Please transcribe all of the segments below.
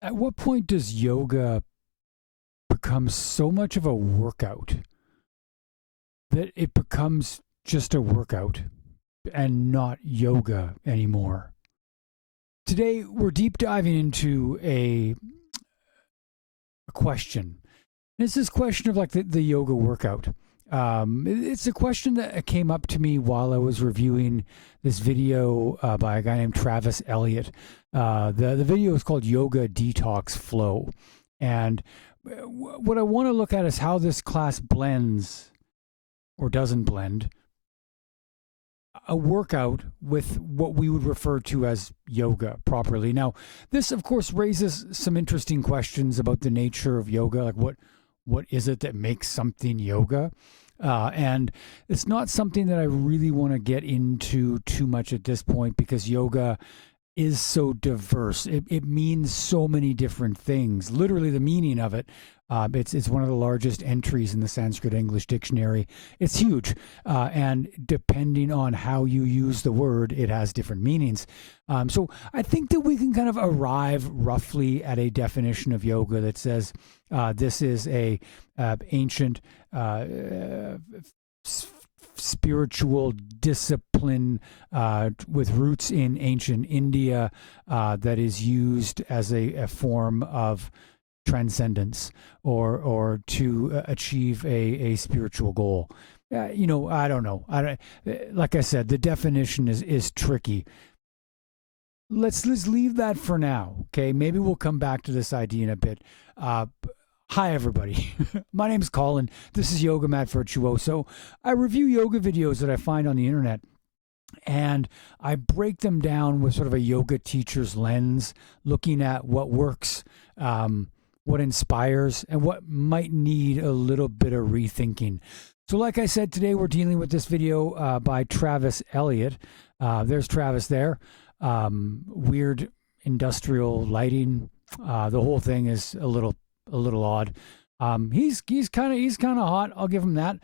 At what point does yoga become so much of a workout that it becomes just a workout and not yoga anymore? Today, we're deep diving into a question. It's this question of like the yoga workout. It's a question that came up to me while I was reviewing this video by a guy named Travis Eliot. The video is called Yoga Detox Flow. And what I want to look at is how this class blends or doesn't blend a workout with what we would refer to as yoga properly. Now, this of course raises some interesting questions about the nature of yoga, like what is it that makes something yoga? And it's not something that I really want to get into too much at this point because yoga is so diverse. It means so many different things. Literally, the meaning of it. It's one of the largest entries in the Sanskrit English dictionary. It's huge, and depending on how you use the word, it has different meanings. So I think that we can kind of arrive roughly at a definition of yoga that says this is a ancient spiritual discipline with roots in ancient India that is used as a form of transcendence or to achieve a spiritual goal. I don't know. Like I said, the definition is tricky. Let's leave that for now. Okay, maybe we'll come back to this idea in a bit. Hi, everybody. My name's Colin. This is Yoga Mat Virtuoso. I review yoga videos that I find on the internet, and I break them down with sort of a yoga teacher's lens, looking at what works, what inspires, and what might need a little bit of rethinking. So like I said, today we're dealing with this video by Travis Eliot. There's Travis there. Weird industrial lighting. The whole thing is a little odd. He's kind of hot. I'll give him that.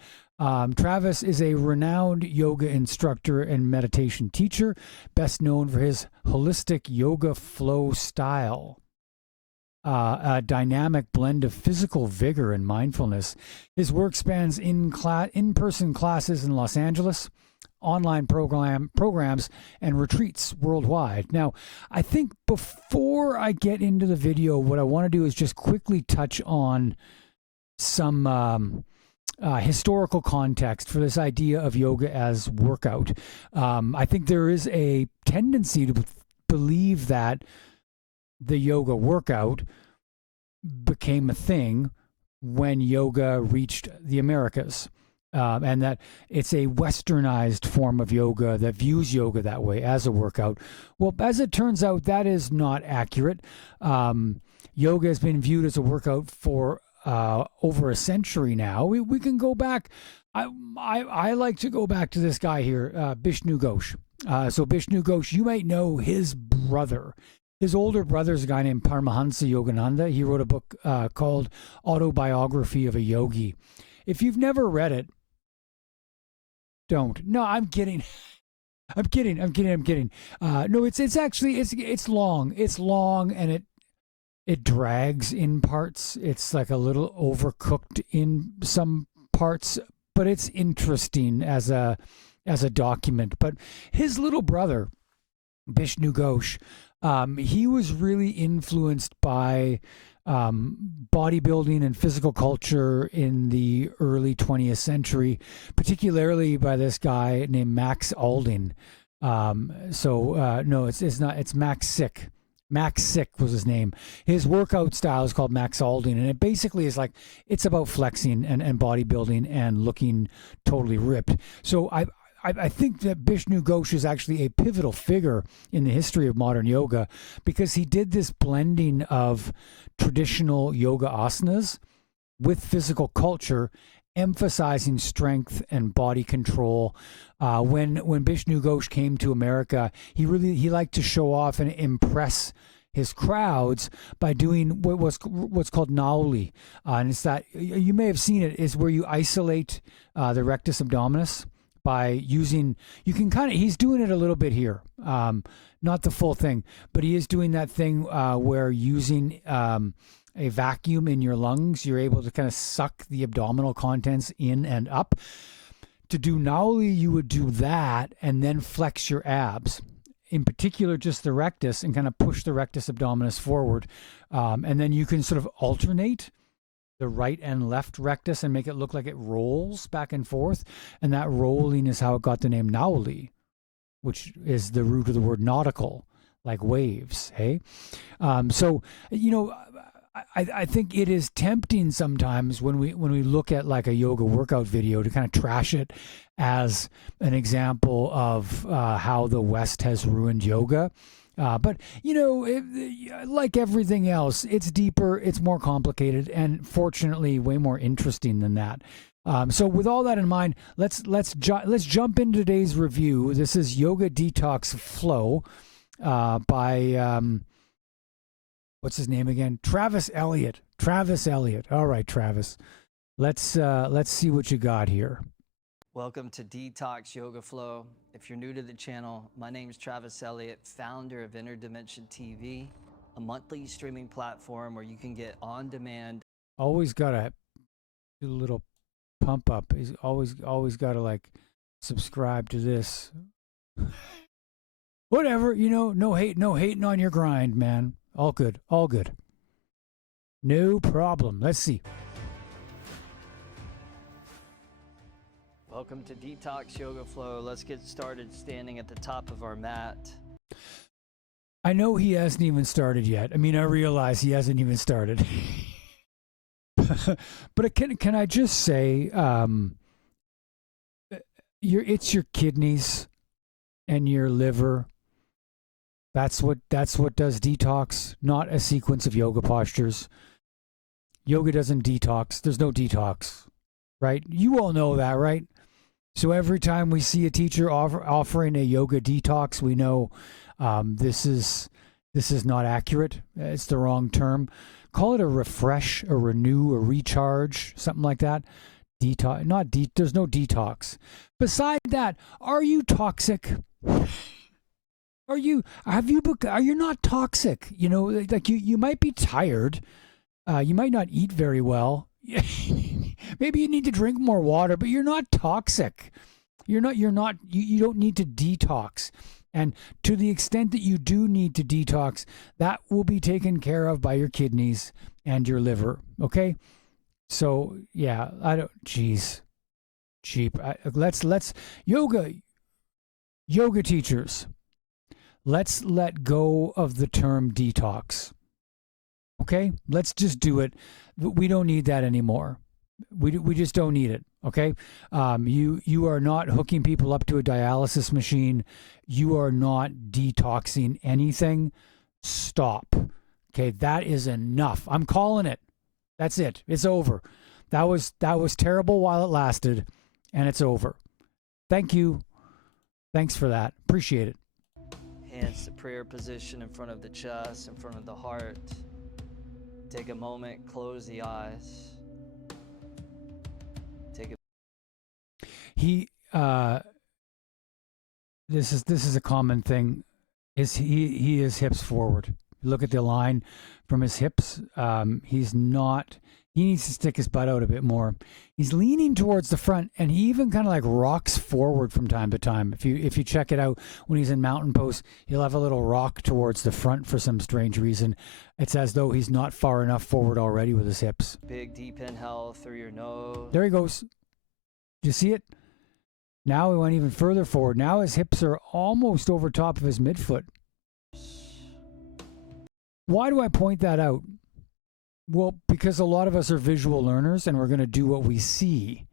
Travis is a renowned yoga instructor and meditation teacher, best known for his holistic yoga flow style. A dynamic blend of physical vigor and mindfulness. His work spans in-person classes in Los Angeles, online programs, and retreats worldwide. Now, I think before I get into the video, what I want to do is just quickly touch on some historical context for this idea of yoga as workout. I think there is a tendency to believe that the yoga workout became a thing when yoga reached the Americas, and that it's a westernized form of yoga that views yoga that way as a workout. Well, as it turns out, that is not accurate. Yoga has been viewed as a workout for over a century now. We can go back. I like to go back to this guy here, Bishnu Ghosh. So Bishnu Ghosh, you might know his brother. His older brother is a guy named Paramahansa Yogananda. He wrote a book called Autobiography of a Yogi. If you've never read it, don't. No, I'm kidding. I'm kidding. No, it's actually it's long. It's long and it drags in parts. It's like a little overcooked in some parts, but it's interesting as a document. But his little brother, Bishnu Ghosh, he was really influenced by bodybuilding and physical culture in the early 20th century, particularly by this guy named Max Alding. No, it's not. It's Max Sick. Max Sick was his name. His workout style is called Max Alding, and it basically is like it's about flexing and bodybuilding and looking totally ripped. So I think that Bishnu Ghosh is actually a pivotal figure in the history of modern yoga because he did this blending of traditional yoga asanas with physical culture, emphasizing strength and body control. When Bishnu Ghosh came to America, he liked to show off and impress his crowds by doing what's called nauli, and it's that you may have seen it is where you isolate the rectus abdominis by using, you can kind of, he's doing it a little bit here. not the full thing, but he is doing that thing where using a vacuum in your lungs, you're able to kind of suck the abdominal contents in and up. To do Nauli, you would do that and then flex your abs, in particular just the rectus, and kind of push the rectus abdominis forward. And then you can sort of alternate the right and left rectus and make it look like it rolls back and forth. And that rolling is how it got the name Nauli, which is the root of the word nautical, like waves. Hey, so I think it is tempting sometimes when we look at like a yoga workout video to kind of trash it as an example of how the West has ruined yoga. But like everything else, it's deeper, it's more complicated, and fortunately way more interesting than that. So with all that in mind, let's jump into today's review. This is Yoga Detox Flow by what's his name again? Travis Eliot. Travis Eliot. All right, Travis. Let's see what you got here. Welcome to Detox Yoga Flow. If you're new to the channel, my name is Travis Eliot, founder of Inner Dimension TV, a monthly streaming platform where you can get on-demand. Always gotta do a little pump up. He's always gotta like subscribe to this. Whatever, no hating on your grind, man. All good, all good. No problem. Let's see. Welcome to Detox Yoga Flow. Let's get started standing at the top of our mat. I know he hasn't even started yet. I mean, I realize he hasn't even started. But can I just say, it's your kidneys and your liver. That's what does detox, not a sequence of yoga postures. Yoga doesn't detox. There's no detox, right? You all know that, right? So every time we see a teacher offering a yoga detox, we know this is not accurate. It's the wrong term. Call it a refresh, a renew, a recharge, something like that. Detox, there's no detox. Beside that, are you toxic? Are you not toxic? Like you might be tired. You might not eat very well. Maybe you need to drink more water, but you're not toxic. You don't need to detox. And to the extent that you do need to detox, that will be taken care of by your kidneys and your liver. Okay? So, yeah, cheap. Let's yoga teachers. Let's let go of the term detox. Okay? Let's just do it. We don't need that anymore. We just don't need it. Okay? You are not hooking people up to a dialysis machine. You are not detoxing anything. Stop. Okay? That is enough. I'm calling it. That's it. It's over. That was terrible while it lasted, and it's over. Thank you. Thanks for that. Appreciate it. Hands to prayer position in front of the chest, in front of the heart. Take a moment, close the eyes. This is a common thing. He is hips forward. Look at the line from his hips. He needs to stick his butt out a bit more. He's leaning towards the front, and he even kind of like rocks forward from time to time. If you check it out when he's in mountain pose, he'll have a little rock towards the front for some strange reason. It's as though he's not far enough forward already with his hips. Big deep inhale through your nose. There he goes. Do you see it? Now he went even further forward. Now his hips are almost over top of his midfoot. Why do I point that out? Well, because a lot of us are visual learners and we're going to do what we see.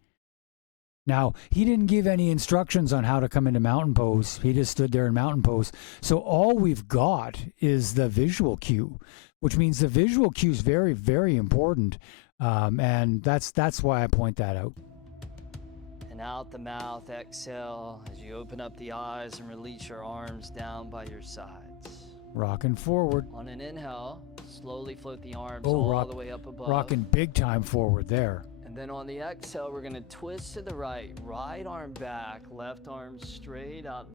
Now, he didn't give any instructions on how to come into mountain pose. He just stood there in mountain pose. So all we've got is the visual cue, which means the visual cue is very, very important. And that's why I point that out. And out the mouth, exhale as you open up the eyes and release your arms down by your sides. Rocking forward. On an inhale, slowly float the arms all the way up above. Rocking big time forward there. And then on the exhale, we're going to twist to the right arm back, left arm straight up.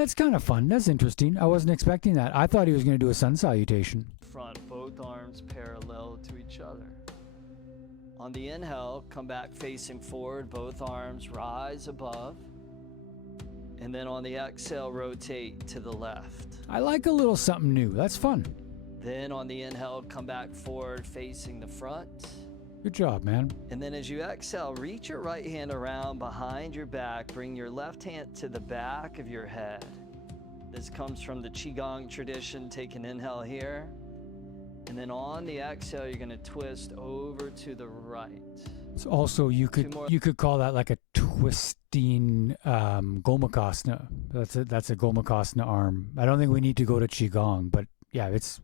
That's kind of fun. That's interesting. I wasn't expecting that. I thought he was going to do a sun salutation. Front, both arms parallel to each other. On the inhale, come back facing forward, both arms rise above. And then on the exhale, rotate to the left. I like a little something new. That's fun. Then on the inhale, come back forward facing the front. Good job, man. And then as you exhale, reach your right hand around behind your back. Bring your left hand to the back of your head. This comes from the Qigong tradition. Take an inhale here. And then on the exhale, you're going to twist over to the right. So also, you could call that like a twisting Gomakasana. That's a Gomakasana arm. I don't think we need to go to Qigong, but yeah, it's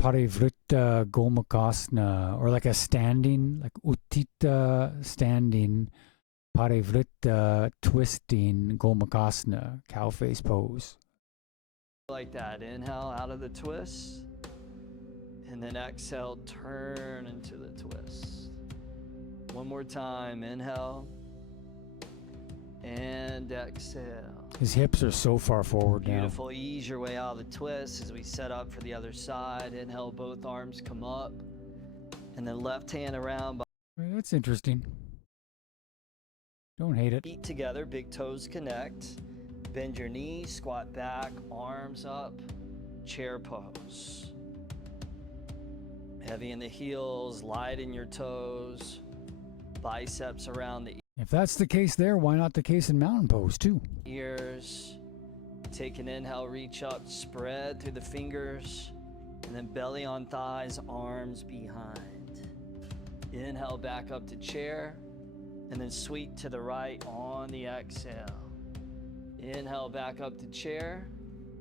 Parivrita Gomakasana, or like a standing, like Uttita standing, Parivrita twisting Gomakasana, cow face pose. Like that. Inhale out of the twist. And then exhale, turn into the twist. One more time. Inhale. And exhale. His hips are so far forward now. Beautiful. Ease your way out of the twist as we set up for the other side. Inhale, both arms come up. And then left hand around. That's interesting. Don't hate it. Feet together, big toes connect. Bend your knees, squat back, arms up, chair pose. Heavy in the heels, light in your toes, biceps around the If that's the case there, why not the case in mountain pose too? ears. Take an inhale, reach up, spread through the fingers, and then belly on thighs, arms behind. Inhale back up to chair, and then sweep to the right on the exhale. Inhale back up to chair,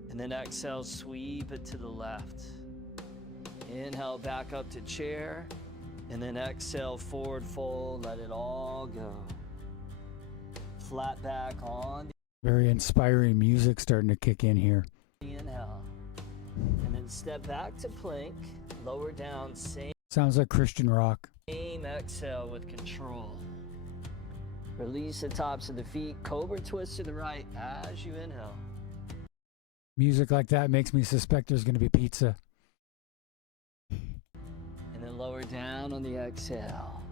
and then exhale, sweep it to the left. Inhale back up to chair, and then exhale, forward fold, let it all go. Flat back on Very inspiring music starting to kick in here. the inhale. And then step back to plank, lower down, same Sounds like Christian rock. exhale with control. Release the tops of the feet, cobra twist to the right as you inhale. Music like that makes me suspect there's going to be pizza. And then lower down on the exhale.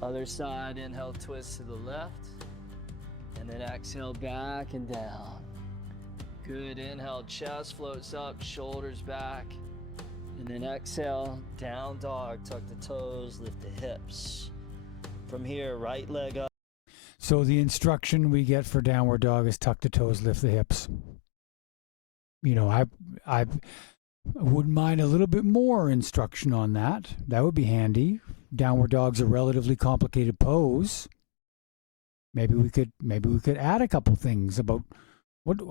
Other side, inhale, twist to the left. And then exhale back and down. Good, inhale, chest floats up, shoulders back. And then exhale, down dog, tuck the toes, lift the hips. From here, right leg up. So the instruction we get for downward dog is tuck the toes, lift the hips. You know, I wouldn't mind a little bit more instruction on that. That would be handy. Downward dog's a relatively complicated pose. Maybe we could add a couple things about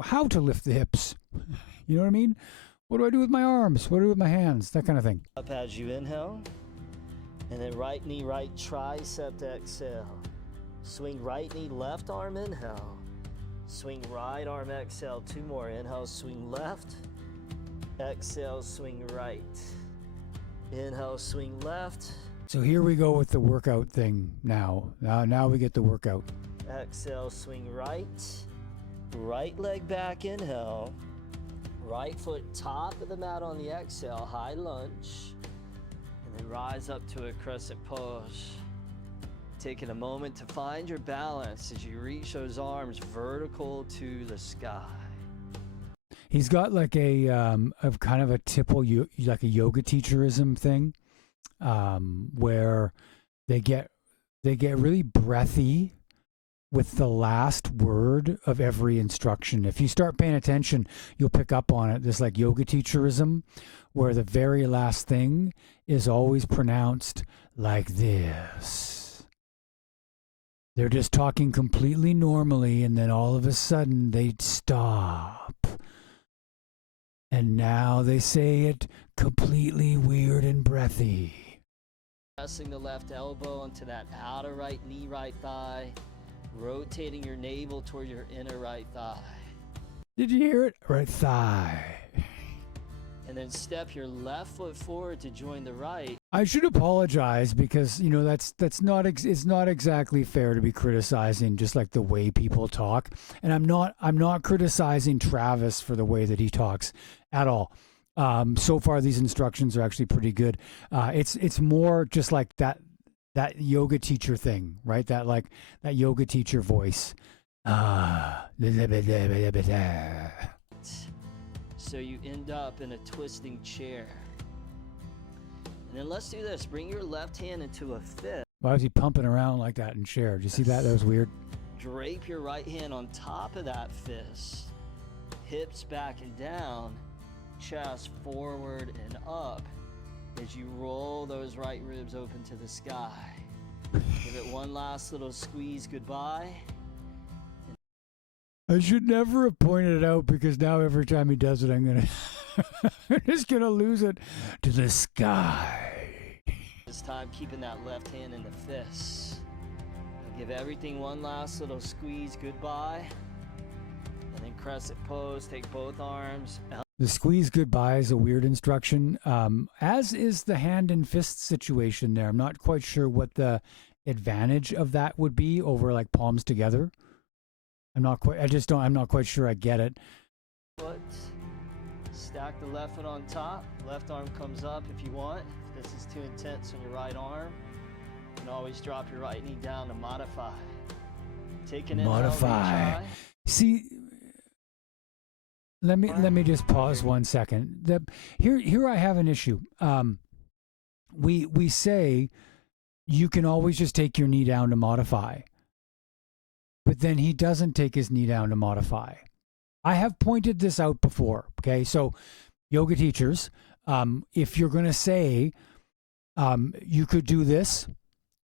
how to lift the hips. You know what I mean? What do I do with my arms? What do I do with my hands? That kind of thing. Up as you inhale. And then right knee, right tricep to exhale. Swing right knee, left arm, inhale. Swing right arm, exhale. Two more. Inhale, swing left. Exhale, swing right. Inhale, swing left. So here we go with the workout thing now. Now we get the workout. Exhale, swing right. Right leg back, inhale. Right foot top of the mat on the exhale, high lunge. And then rise up to a crescent pose. Taking a moment to find your balance as you reach those arms vertical to the sky. He's got like a kind of a typical like a yoga teacherism thing, where they get really breathy with the last word of every instruction. If you start paying attention, you'll pick up on it. There's like yoga teacherism, where the very last thing is always pronounced like this. They're just talking completely normally, and then all of a sudden they stop. And now they say it completely weird and breathy. Pressing the left elbow into that outer right knee, right thigh. Rotating your navel toward your inner right thigh. Did you hear it? Right thigh. and then step your left foot forward to join the right. I should apologize because that's not it's not exactly fair to be criticizing just like the way people talk, and I'm not criticizing Travis for the way that he talks at all. So far these instructions are actually pretty good. It's more just like that yoga teacher thing, right? That yoga teacher voice. So you end up in a twisting chair. And then let's do this. Bring your left hand into a fist. Why was he pumping around like that in chair? Did you see that? That was weird. Drape your right hand on top of that fist. Hips back and down. Chest forward and up as you roll those right ribs open to the sky. Give it one last little squeeze goodbye. I should never have pointed it out because now every time he does it, I'm just gonna lose it to the sky. This time keeping that left hand in the fist. Give everything one last little squeeze goodbye. And then crescent pose, take both arms. The squeeze goodbye is a weird instruction, as is the hand and fist situation there. I'm not quite sure what the advantage of that would be over like palms together. I'm not quite sure I get it. Foot, stack the left foot on top, left arm comes up if you want. If this is too intense on your right arm, you can always drop your right knee down to modify. Take an inhale, reach high. See, let me just pause 1 second. Here I have an issue. We say you can always just take your knee down to modify. But then he doesn't take his knee down to modify. I have pointed this out before, okay? So yoga teachers, if you're going to say you could do this,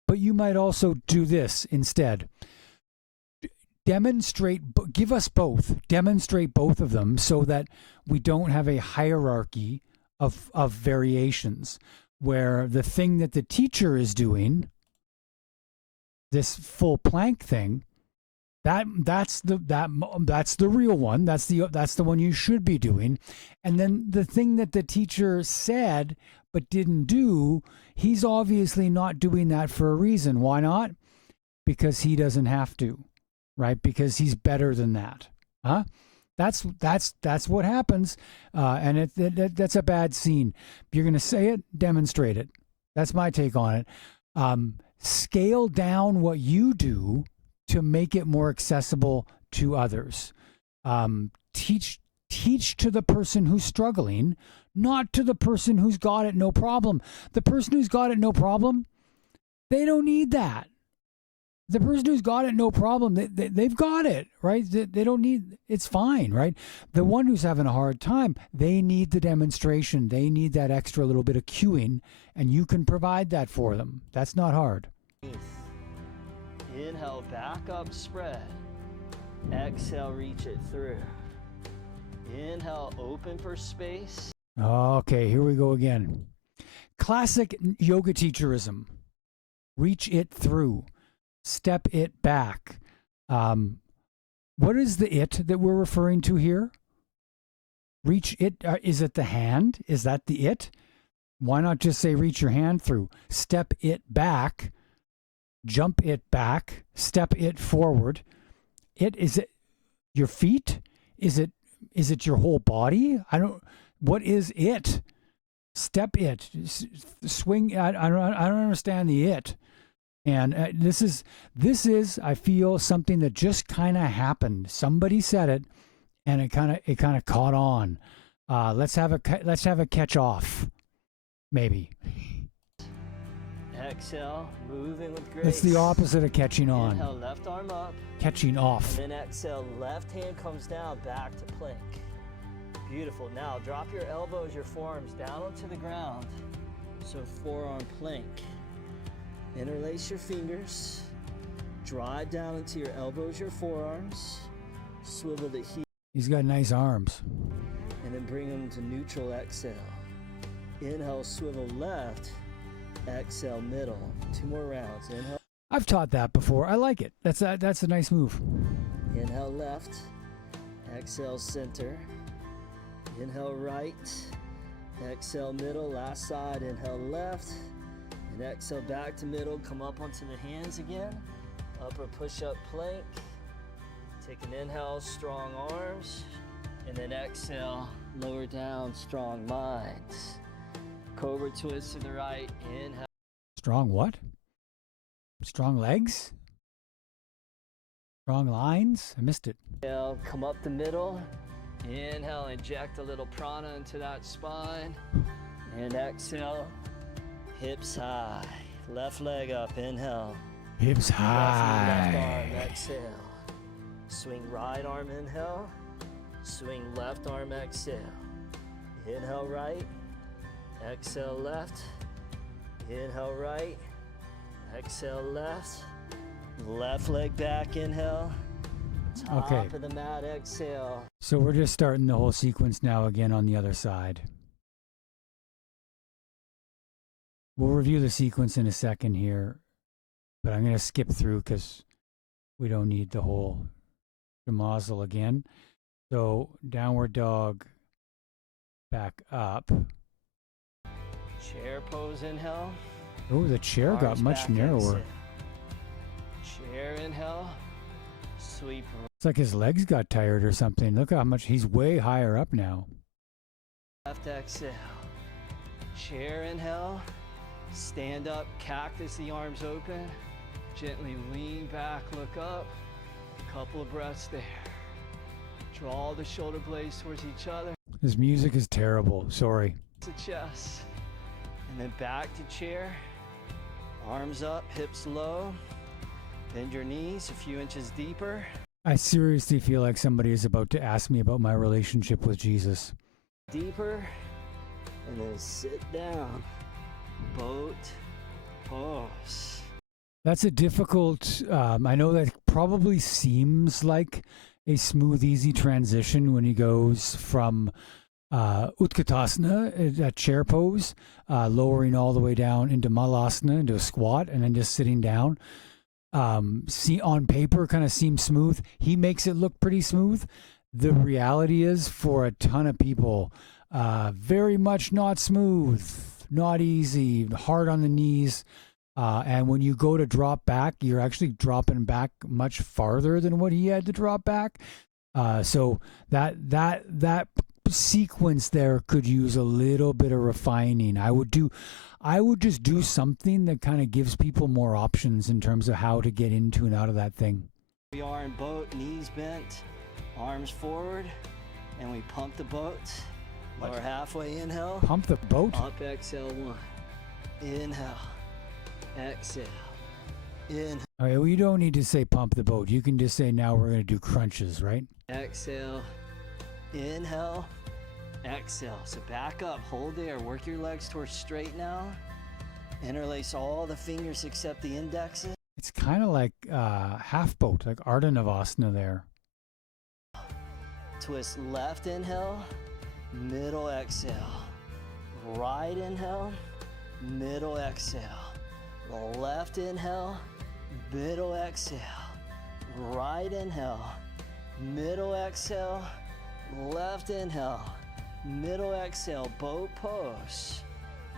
but you might also do this instead. Give us both. Demonstrate both of them so that we don't have a hierarchy of variations where the thing that the teacher is doing, this full plank thing, that's the real one. That's the one you should be doing. And then the thing that the teacher said but didn't do, he's obviously not doing that for a reason. Why not? Because he doesn't have to, right? Because he's better than that. Huh? That's what happens. And that's a bad scene. If you're going to say it, demonstrate it. That's my take on it. Scale down what you do to make it more accessible to others. Teach to the person who's struggling, not to the person who's got it no problem. The person who's got it no problem, they don't need that. The person who's got it no problem, they've got it, right? They don't need, it's fine, right? The one who's having a hard time, they need the demonstration. They need that extra little bit of cueing, and you can provide that for them. That's not hard. Inhale, back up, spread. Exhale, reach it through. Inhale, open for space. Okay, here we go again. Classic yoga teacherism. Reach it through. Step it back. What is the it that we're referring to here? Reach it. Is it the hand? Is that the it? Why not just say reach your hand through? Step it back. Jump it back, step it forward. Is it your feet? Is it your whole body? What is it? Step it, swing. I don't understand the it. And this is I feel something that just kind of happened. Somebody said it, and it kind of caught on. Let's have a catch off, maybe. Exhale, moving with grace. It's the opposite of catching on. Inhale, left arm up. Catching off. And then exhale, left hand comes down, back to plank. Beautiful. Now drop your elbows, your forearms down onto the ground. So forearm plank. Interlace your fingers. Drive down into your elbows, your forearms. Swivel the heel. He's got nice arms. And then bring them to neutral, exhale. Inhale, swivel left. Exhale, middle. 2 more rounds. Inhale. I've taught that before. I like it. That's a nice move. Inhale left. Exhale center. Inhale right. Exhale middle, last side, inhale left. And exhale back to middle, come up onto the hands again. Upper push-up plank. Take an inhale, strong arms. And then exhale, lower down, strong minds. Cobra twist to the right, inhale. Strong what? Strong legs? Strong lines? I missed it. Inhale, come up the middle. Inhale, inject a little prana into that spine. And exhale, hips high. Left leg up, inhale. Hips Left arm, high. exhale. Swing right arm, inhale. Swing left arm, exhale. Inhale right. Exhale left. Inhale right. Exhale left. Left leg back, inhale. Top Okay. of the mat, exhale. So we're just starting the whole sequence now again on the other side. We'll review the sequence in a second here, but I'm going to skip through because we don't need the whole Shamazel again. So downward dog, back up. Chair pose, inhale. Oh, the chair got Arms much back, narrower. exhale. Chair, inhale. Sweep It's like his legs got tired or something. Look how much he's way higher up now. left, exhale. Chair, inhale. Stand up, cactus the arms open. Gently lean back, look up. Couple of breaths there. Draw the shoulder blades towards each other. His music is terrible. Sorry. To chest. And then back to chair. Arms up, hips low. Bend your knees a few inches deeper. I seriously feel like somebody is about to ask me about my relationship with Jesus. Deeper. And then sit down. Boat pose. That's a difficult, I know that probably seems like a smooth, easy transition when he goes from Utkatasana, that chair pose, lowering all the way down into Malasana, into a squat, and then just sitting down. See, on paper, kind of seems smooth. He makes it look pretty smooth. The reality is, for a ton of people, very much not smooth, not easy, hard on the knees. And when you go to drop back, you're actually dropping back much farther than what he had to drop back. So that sequence there could use a little bit of refining. I would just do something that kind of gives people more options in terms of how to get into and out of that thing. We are in boat, knees bent, arms forward, and we pump the boat. Lower halfway, inhale. Pump the boat. Up, exhale, one. Inhale. Exhale. Inhale. Okay, well, you don't need to say pump the boat. You can just say now we're going to do crunches, right? Exhale. Inhale. Exhale. So back up, hold there, work your legs towards straight now. Interlace all the fingers except the indexes. It's kind of like half boat, like Ardha Navasana there. Twist left inhale, middle exhale. Right inhale, middle exhale. Left inhale, middle exhale. Right inhale, middle exhale. Left inhale, middle exhale, boat pose.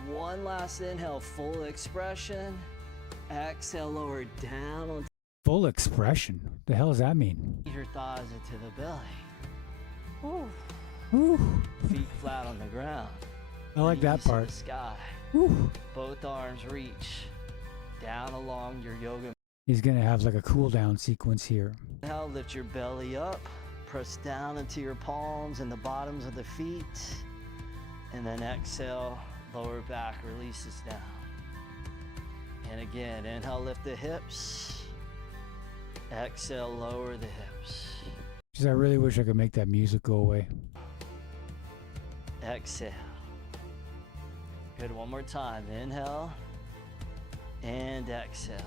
One last inhale, full expression. Exhale, lower down on Full expression. The hell does that mean? your thighs into the belly. Woo. Woo. Feet flat on the ground. I like that Knees to part. the sky. Woo. Both arms reach down along your yoga. He's going to have like a cool down sequence here. Inhale, lift your belly up. Press down into your palms and the bottoms of the feet. And then exhale, lower back, releases down. And again, inhale, lift the hips. Exhale, lower the hips. Jeez, I really wish I could make that music go away. Exhale. Good, one more time. Inhale and exhale.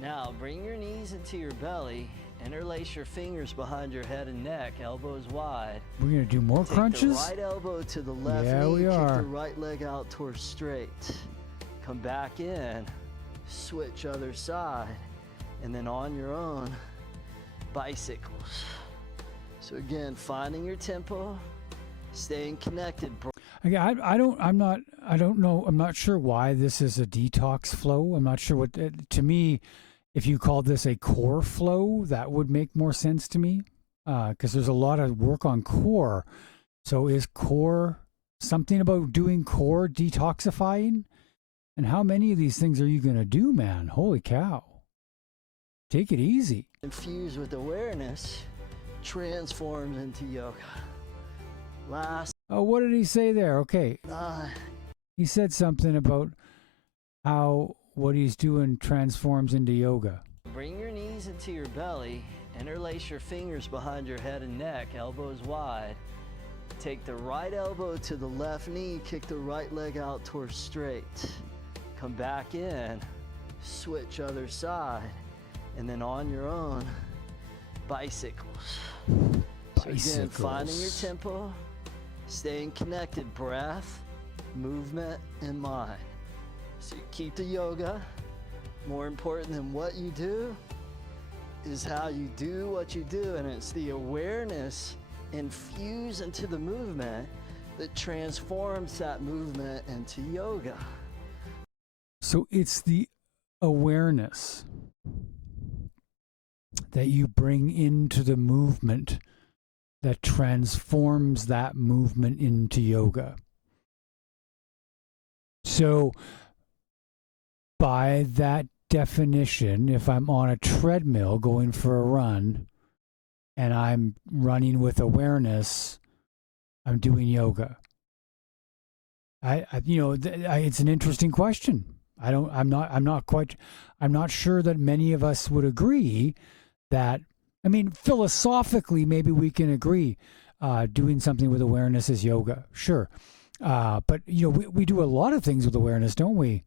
Now bring your knees into your belly. Interlace your fingers behind your head and neck, elbows wide. We're going to do more Take crunches? the right elbow to the left Yeah, knee. we Kick are. the right leg out towards straight. Come back in. Switch other side. And then on your own, bicycles. So again, finding your tempo, staying connected. I don't know. I'm not sure why this is a detox flow. I'm not sure what, to me, if you called this a core flow, that would make more sense to me. Because there's a lot of work on core. So is core something about doing core detoxifying? And how many of these things are you going to do, man? Holy cow. Take it easy. Infused with awareness transforms into yoga. Last Oh, what did he say there? Okay. 9. He said something about how what he's doing transforms into yoga. Bring your knees into your belly, interlace your fingers behind your head and neck, elbows wide. Take the right elbow to the left knee, kick the right leg out towards straight. Come back in, switch other side, and then on your own, bicycles. So again, finding your tempo, staying connected, breath, movement, and mind. So you keep the yoga. More important than what you do is how you do what you do, and it's the awareness infused into the movement that transforms that movement into yoga. So it's the awareness that you bring into the movement that transforms that movement into yoga. So by that definition, if I'm on a treadmill going for a run and I'm running with awareness, I'm doing yoga. It's an interesting question. I'm not sure that many of us would agree that, I mean, philosophically, maybe we can agree doing something with awareness is yoga. Sure. But, we do a lot of things with awareness, don't we?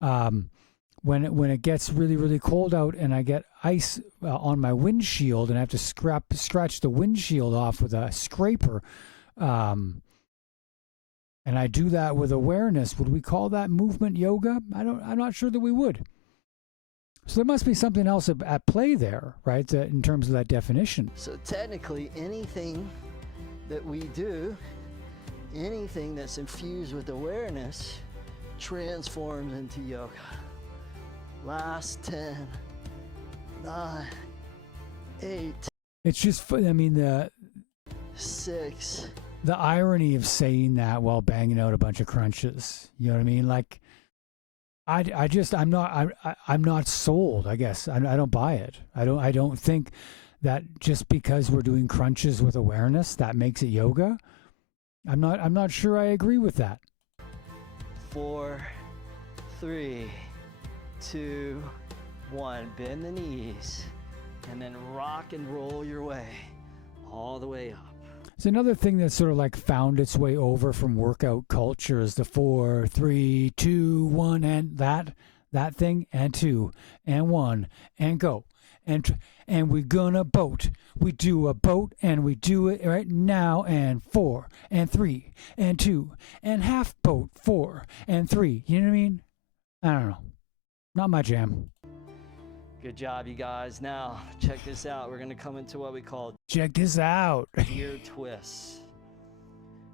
When it gets really, really cold out and I get ice on my windshield and I have to scratch the windshield off with a scraper, and I do that with awareness, would we call that movement yoga? I'm not sure that we would. So there must be something else at play there, right? In terms of that definition. So technically, anything that we do, anything that's infused with awareness, transforms into yoga. Last 10, 9, 8. It's just, I mean, the 6. The irony of saying that while banging out a bunch of crunches, you know what I mean? Like, I'm not sold. I guess I don't buy it. I don't think that just because we're doing crunches with awareness that makes it yoga. I'm not sure I agree with that. 4, 3, 2, 1. Bend the knees and then rock and roll your way all the way up. It's another thing that's sort of like found its way over from workout culture is the 4, 3, 2, 1, and that thing, and 2, and 1, and go. And we're gonna boat. We do a boat, and we do it right now, and 4, and 3, and 2, and half boat, 4, and 3. You know what I mean? I don't know. Not my jam. Good job, you guys. Now, check this out. We're going to come into what we call Check this out. deer twists.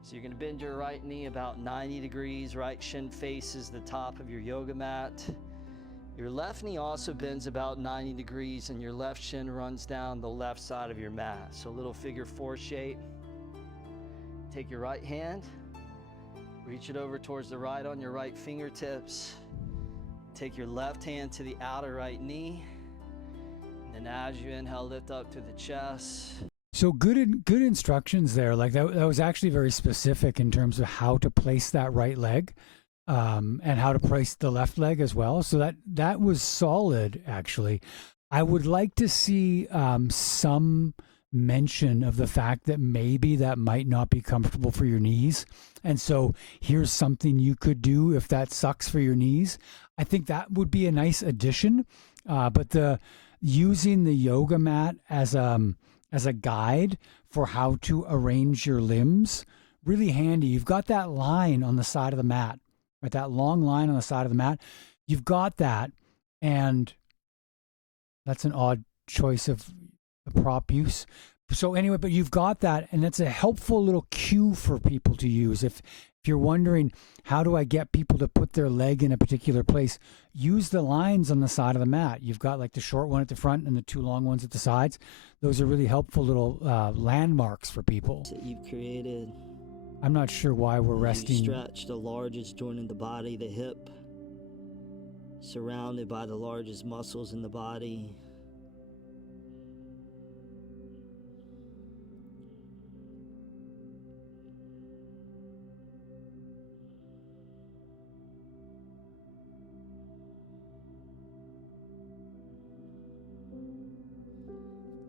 So you're going to bend your right knee about 90 degrees. Right shin faces the top of your yoga mat. Your left knee also bends about 90 degrees, and your left shin runs down the left side of your mat. So a little figure 4 shape. Take your right hand, reach it over towards the right on your right fingertips. Take your left hand to the outer right knee. And as you inhale, lift up to the chest. So good instructions there. Like that was actually very specific in terms of how to place that right leg, and how to place the left leg as well. So that was solid, actually. I would like to see some mention of the fact that maybe that might not be comfortable for your knees. And so here's something you could do if that sucks for your knees. I think that would be a nice addition. But using the yoga mat as a guide for how to arrange your limbs, really handy. You've got that line on the side of the mat, right? That long line on the side of the mat. You've got that, and that's an odd choice of prop use. So anyway, but you've got that, and that's a helpful little cue for people to use. If you're wondering, how do I get people to put their leg in a particular place, use the lines on the side of the mat. You've got like the short one at the front and the two long ones at the sides. Those are really helpful little landmarks for people. That you've created. I'm not sure why we're resting. You stretch the largest joint in the body, the hip, surrounded by the largest muscles in the body.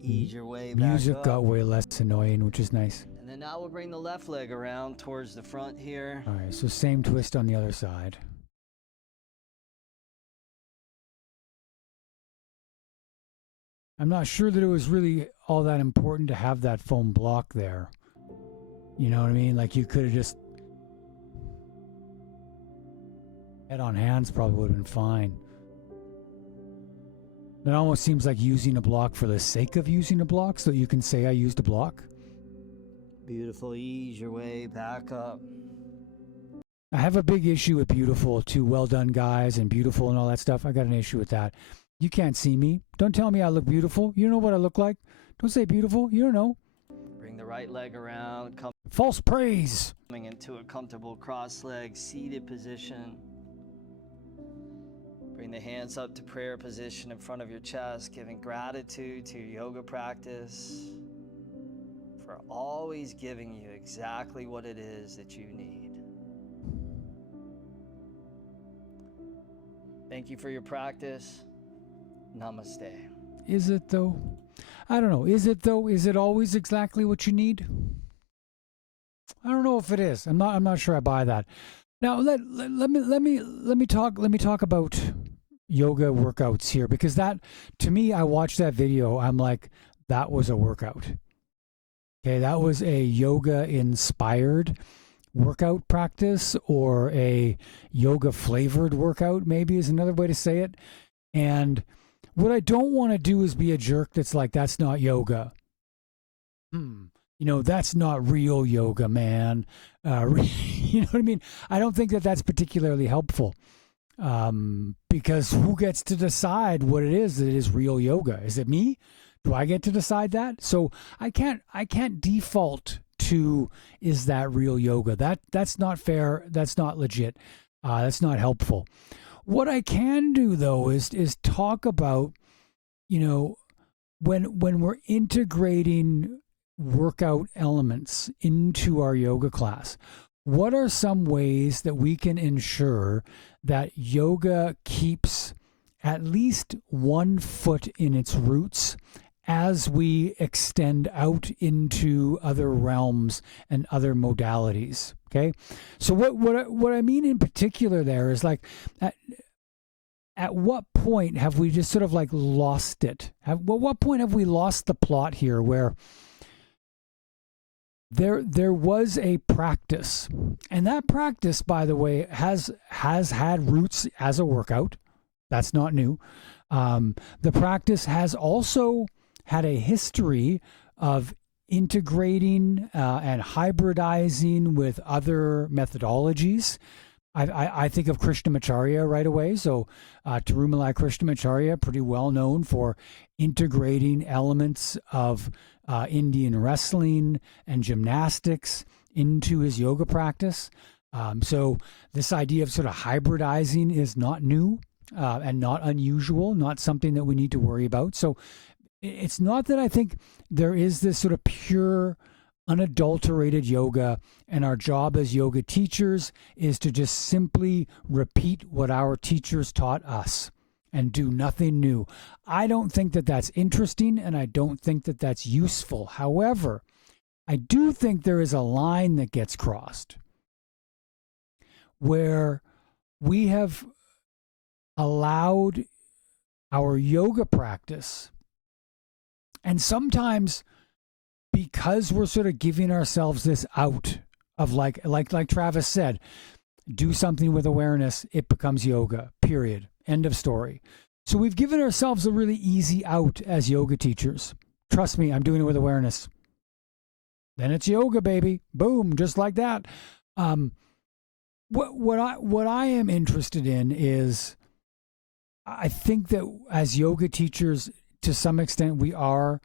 Ease your way back Music up. got way less annoying, which is nice. And then now we'll bring the left leg around towards the front here. All right, so same twist on the other side. I'm not sure that it was really all that important to have that foam block there. You know what I mean? Like you could have just... head on hands probably would have been fine. It almost seems like using a block for the sake of using a block so you can say I used a block. Beautiful. Ease your way back up. I have a big issue with beautiful, too. Well done, guys, and beautiful and all that stuff. I got an issue with that. You can't see me. Don't tell me I look beautiful. You don't know what I look like. Don't say beautiful. You don't know. Bring the right leg around. False praise. Coming into a comfortable cross-legged seated position. Bring the hands up to prayer position in front of your chest, giving gratitude to your yoga practice for always giving you exactly what it is that you need. Thank you for your practice. Namaste. Is it though? I don't know. Is it though? Is it always exactly what you need? I don't know if it is. I'm not sure I buy that. Now let me talk about yoga workouts here, because that, to me, I watched that video, I'm like, that was a workout. Okay, that was a yoga inspired workout practice, or a yoga flavored workout, maybe is another way to say it. And what I don't want to do is be a jerk that's like, that's not yoga. You know, that's not real yoga, man. You know what I mean? I don't think that that's particularly helpful, because who gets to decide what it is that is real yoga? Is it me? Do I get to decide that? So I can't default to, is that real yoga? That's not fair. That's not legit. That's not helpful. What I can do though is talk about, you know, when we're integrating workout elements into our yoga class, what are some ways that we can ensure that yoga keeps at least one foot in its roots as we extend out into other realms and other modalities? Okay, so what I mean in particular there is, like, at what point have we just sort of like lost it? What point have we lost the plot here, where there was a practice, and that practice, by the way, has had roots as a workout. That's not new. The practice has also had a history of integrating and hybridizing with other methodologies. I think of Krishnamacharya right away. So Tirumalai Krishnamacharya, pretty well known for integrating elements of Indian wrestling and gymnastics into his yoga practice. So this idea of sort of hybridizing is not new and not unusual, not something that we need to worry about. So it's not that I think there is this sort of pure, unadulterated yoga, and our job as yoga teachers is to just simply repeat what our teachers taught us and do nothing new. I don't think that that's interesting, and I don't think that that's useful. However, I do think there is a line that gets crossed where we have allowed our yoga practice, and sometimes because we're sort of giving ourselves this out of like Travis said, do something with awareness, it becomes yoga, period. End of story. So we've given ourselves a really easy out as yoga teachers. Trust me, I'm doing it with awareness. Then it's yoga, baby. Boom, just like that. What I am interested in is, I think that as yoga teachers, to some extent, we are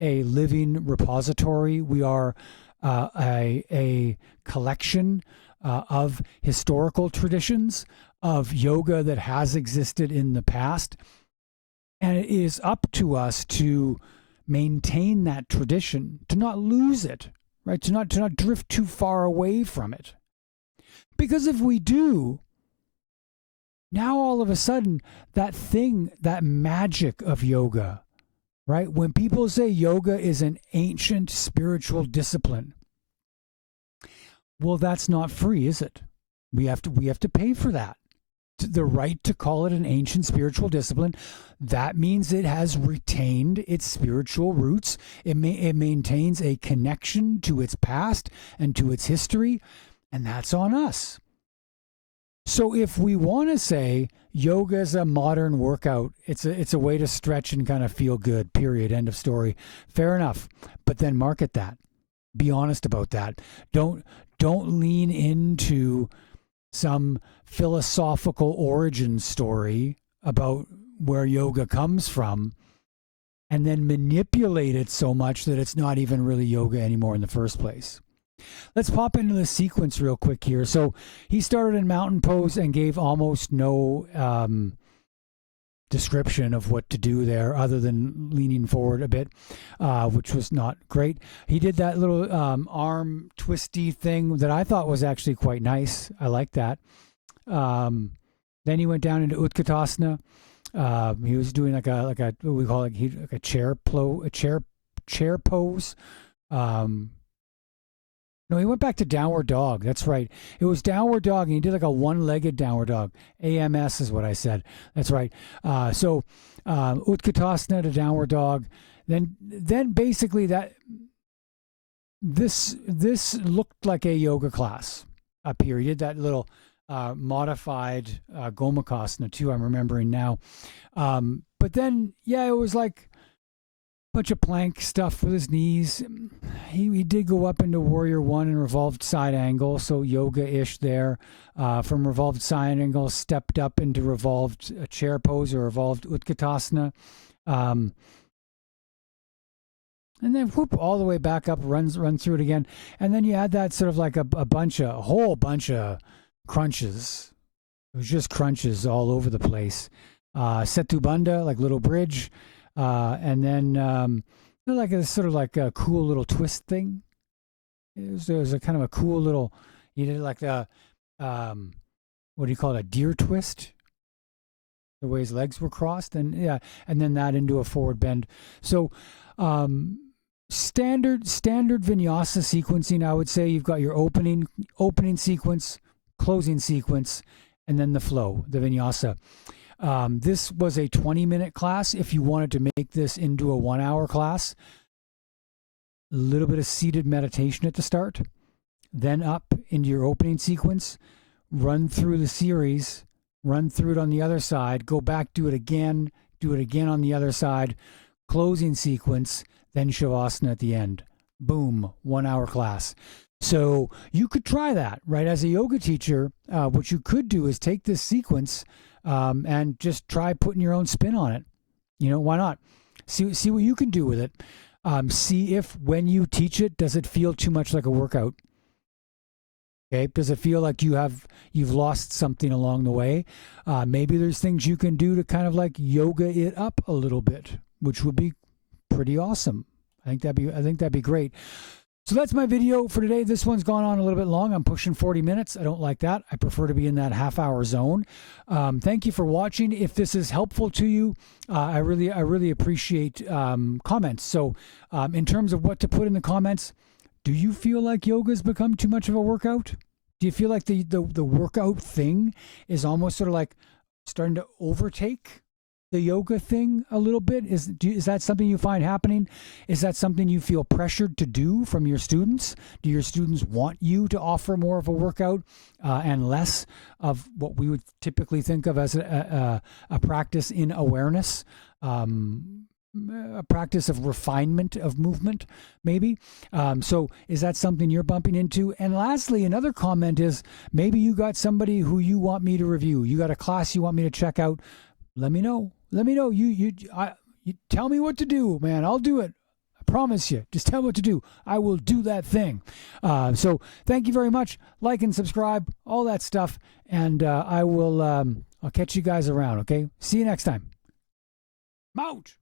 a living repository. We are a collection of historical traditions of yoga that has existed in the past. And it is up to us to maintain that tradition, to not lose it, right? To not drift too far away from it. Because if we do, now all of a sudden, that thing, that magic of yoga, right? When people say yoga is an ancient spiritual discipline, well, that's not free, is it? We have to pay for that. The right to call it an ancient spiritual discipline, that means it has retained its spiritual roots. It maintains a connection to its past and to its history, and that's on us. So if we want to say yoga is a modern workout, it's a way to stretch and kind of feel good, period, end of story, fair enough. But then market that. Be honest about that. Don't lean into some philosophical origin story about where yoga comes from and then manipulate it so much that it's not even really yoga anymore in the first place. Let's pop into the sequence real quick here. So he started in mountain pose and gave almost no description of what to do there other than leaning forward a bit, which was not great. He did that little arm twisty thing that I thought was actually quite nice. I like that. Then he went down into Utkatasana. He was doing like a what we call like a chair pose. No, he went back to downward dog. That's right. It was downward dog, and he did like a one-legged downward dog. AMS is what I said. That's right. So Utkatasana to downward dog. Then basically this looked like a yoga class up here. He did that little modified Gomukhasana too, I'm remembering now. But then, yeah, it was like a bunch of plank stuff with his knees. He did go up into Warrior One and revolved side angle, so yoga-ish there. From revolved side angle, stepped up into revolved chair pose or revolved Utkatasana. And then whoop, all the way back up, run through it again. And then you had that sort of like a whole bunch of crunches. It was just crunches all over the place. Setu Bandha, like little bridge. And then like a sort of like a cool little twist thing. It was a kind of a cool little, you did like the, what do you call it, a deer twist? The way his legs were crossed. And yeah, and then that into a forward bend. So standard vinyasa sequencing, I would say you've got your opening sequence, closing sequence, and then the flow, the vinyasa. This was a 20-minute class. If you wanted to make this into a 1-hour class, a little bit of seated meditation at the start, then up into your opening sequence, run through the series, run through it on the other side, go back, do it again on the other side, closing sequence, then Shavasana at the end. Boom, 1-hour class. So you could try that, right? As a yoga teacher, what you could do is take this sequence and just try putting your own spin on it. You know, why not? See what you can do with it. See if when you teach it, does it feel too much like a workout? Okay, does it feel like you've lost something along the way? Maybe there's things you can do to kind of like yoga it up a little bit, which would be pretty awesome. I think that'd be great. So that's my video for today. This one's gone on a little bit long. I'm pushing 40 minutes. I don't like that. I prefer to be in that half-hour zone. Thank you for watching. If this is helpful to you, I really appreciate comments. So in terms of what to put in the comments, do you feel like yoga's become too much of a workout? Do you feel like the workout thing is almost sort of like starting to overtake the yoga thing a little bit? Is that something you find happening? Is that something you feel pressured to do from your students? Do your students want you to offer more of a workout and less of what we would typically think of as a practice in awareness? a practice of refinement of movement, maybe. So is that something you're bumping into? And lastly, another comment is maybe you got somebody who you want me to review. You got a class you want me to check out. Let me know. Let me know. You tell me what to do, man. I'll do it. I promise you. Just tell me what to do. I will do that thing. So thank you very much. Like and subscribe, all that stuff. And I'll catch you guys around, okay? See you next time. Mouch!